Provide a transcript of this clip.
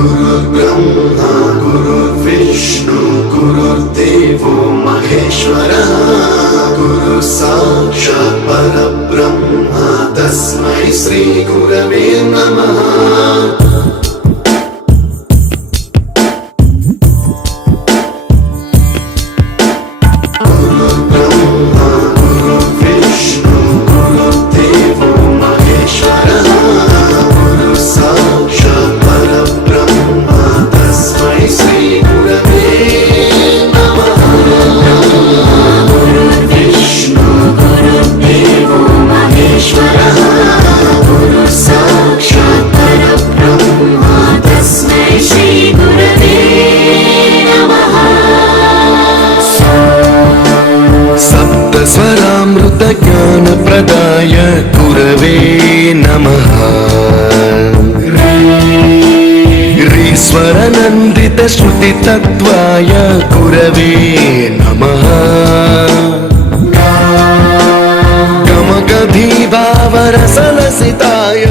गुरुर्ब्रह्मा गुरुर्विष्णु गुरुर्देवो महेश्वरः गुरु साक्षात् परब्रह्म तस्मै श्री गुरवे नमः। स्वरामृत ज्ञान प्रदाय गुरवे नमः। ईश्वर नंदित श्रुति तत्वाय गुरवे नमः। गमगधीभावरसलसिताय